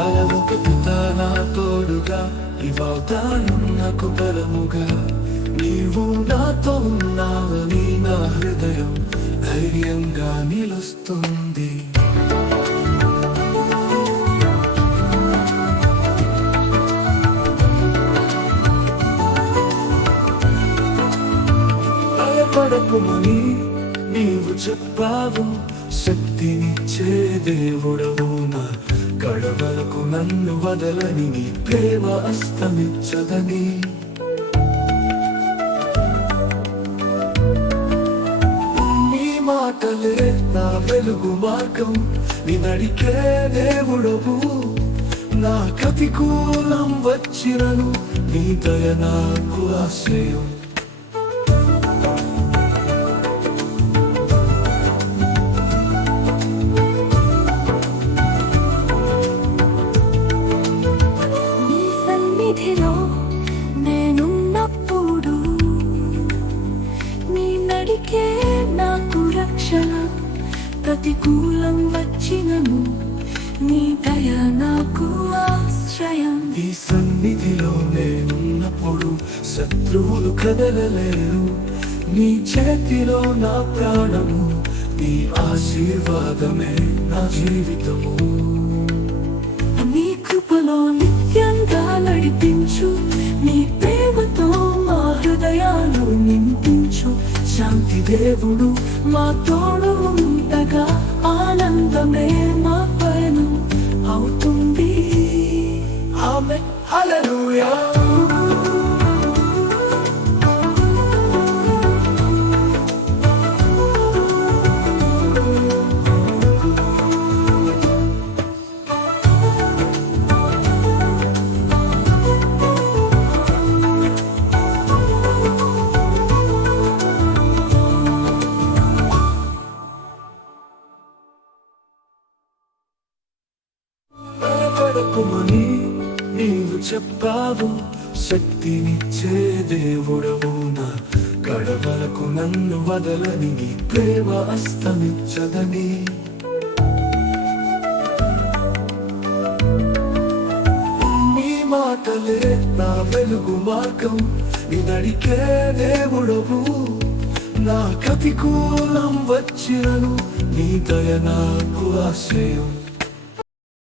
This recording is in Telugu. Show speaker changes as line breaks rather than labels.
పరవకుతా నా తోడుగా ఇవాతాను బలముగా నీవు నాతో ఉన్నావని నా హృదయం ధైర్యంగా నిలుస్తుంది. భయపడకుమని నీవు చెప్పావు శక్తినిచ్చే దేవుడవు నా నన్ను వదలని నీ ప్రేమ అస్తమిచ్చదని నీ మాటలే నా వెలుగు మార్గం నీ నడికే దేవుడవు. నా ప్రతికూలం వచ్చినను నీ దయ నాకు ఆశ్రయం.
ప్రతికూలం వచ్చినను నీ దయ నాకు ఆశ్రయం.
నీ సన్నిధిలో నేనున్నప్పుడు శత్రువులు కదలలేరు. నీ చేతిలో నా ప్రాణము నీ ఆశీర్వాదమే నా జీవితము.
నీ కృపలో నిత్యంగా నడిపించు నీ ప్రేమతో మా హృదయాలు నింపించు. శాంతి దేవుడు మా తోడు ఉండగా ఆనందమే మా పయనం అవుతుంది.
ఆమె. హలలుయా భయపడకుమని నీవు చెప్పావు శక్తినిచ్చే దేవుడవు నా కడవలకు నన్ను వదలని నీ ప్రేమ అస్తమిచ్చదని. నీ మాటలే నా వెలుగు మార్గం నీ దేవుడవు. నా కతికూలం వచ్చినను నీ దయ నాకు ఆశ్రయం.